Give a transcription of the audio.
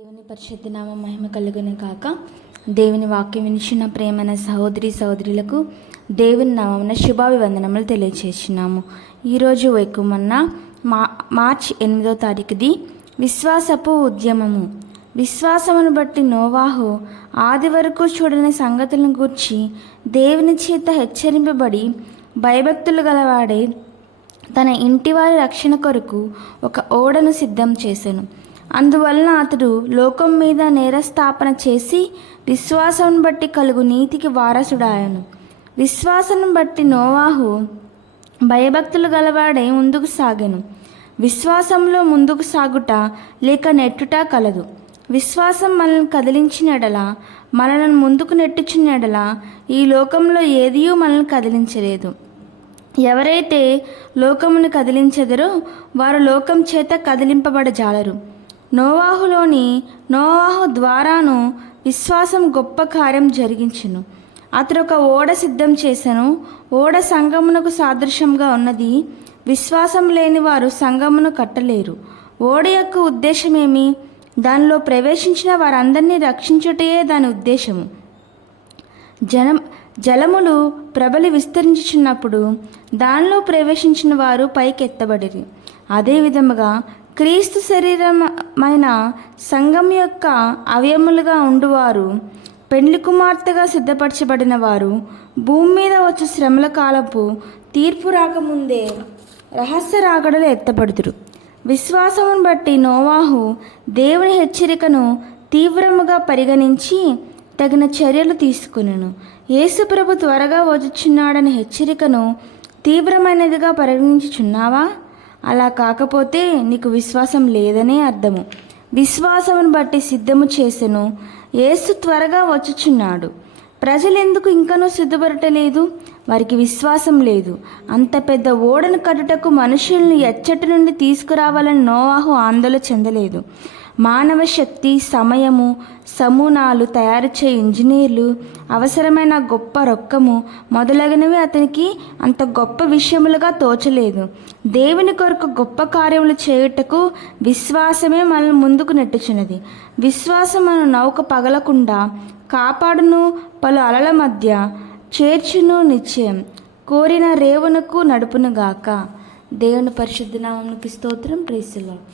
దేవుని పరిశుద్ధ నామ మహిమ కలుగును కాక. దేవుని వాక్యం వినిచిన ప్రేమైన సహోదరులకు దేవుని నామమున శుభాభివందనములు తెలియచేస్తున్నాము. ఈరోజు ఎక్కువమన్న మార్చి 8వ తారీఖుది విశ్వాసపు ఉద్యమము. విశ్వాసమును బట్టి నోవాహు ఆది వరకు చూడని సంగతులను గూర్చి దేవుని చేత హెచ్చరింపబడి భయభక్తులు గలవాడే తన ఇంటివారి రక్షణ కొరకు ఒక ఓడను సిద్ధం చేసెను. అందువలన అతడు లోకం మీద నేరస్థాపన చేసి విశ్వాసం బట్టి కలుగు నీతికి వారసుడాయను. విశ్వాసం బట్టి నోవాహు భయభక్తులు గలవాడై ముందుకు సాగెను. విశ్వాసంలో ముందుకు సాగుట లేక నెట్టుట కలదు. విశ్వాసం మనల్ని కదిలించిన ఎడల, మనల్ని ముందుకు నెట్టుచున్న ఎడల ఈ లోకంలో ఏదియూ మనల్ని కదిలించలేదు. ఎవరైతే లోకమును కదిలించెదరో వారు లోకం చేత కదిలింపబడజాలరు. నోవాహు ద్వారాను విశ్వాసం గొప్ప కార్యం జరిగించెను. అతడు ఒక ఓడ సిద్ధం చేసెను. ఓడ సంగమునకు సాదృశ్యంగా ఉన్నది. విశ్వాసం లేని వారు సంగమును కట్టలేరు. ఓడ యొక్క ఉద్దేశమేమి? దానిలో ప్రవేశించిన వారందరినీ రక్షించుటయే దాని ఉద్దేశము. జలములు ప్రబలి విస్తరించుచున్నప్పుడు దానిలో ప్రవేశించిన వారు పైకెత్తబడిరి. అదేవిధముగా క్రీస్తు శరీరమైన సంఘం యొక్క అవయములుగా ఉండువారు, పెండ్లి కుమార్తెగా సిద్ధపరచబడిన వారు భూమి మీద వచ్చే శ్రమల కాలపు తీర్పు రాకముందే రహస్య రాగడలు ఎత్తబడుదురు. విశ్వాసమును బట్టి నోవాహు దేవుని హెచ్చరికను తీవ్రముగా పరిగణించి తగిన చర్యలు తీసుకునెను. యేసు ప్రభు త్వరగా వచ్చుచున్నాడనే హెచ్చరికను తీవ్రమైనదిగా పరిగణించుచున్నావా? అలా కాకపోతే నీకు విశ్వాసం లేదనే అర్థము. విశ్వాసమును బట్టి సిద్ధము చేసెను. యేసు త్వరగా వచ్చుచున్నాడు. ప్రజలెందుకు ఇంకనూ సిద్ధపడటలేదు? వారికి విశ్వాసం లేదు. అంత పెద్ద ఓడను కట్టుటకు మనుషులను ఎచ్చటి నుండి తీసుకురావాలని నోవాహు ఆందోళన చెందలేదు. మానవ శక్తి, సమయము, సమూనాలు తయారు చేయ ఇంజనీర్లు, అవసరమైన గొప్ప రొక్కము మొదలగునవి అతనికి అంత గొప్ప విషయములుగా తోచలేదు. దేవుని కొరకు గొప్ప కార్యములు చేయుటకు విశ్వాసమే మనల్ని ముందుకు నెట్టుచున్నది. విశ్వాసం మన నౌక పగలకుండా కాపాడును, పలు అలల మధ్య చేర్చును, నిశ్చయం కోరిన రేవునకు నడుపునుగాక. దేవుని పరిశుద్ధ నామమునకు స్తోత్రం. Praise the lord.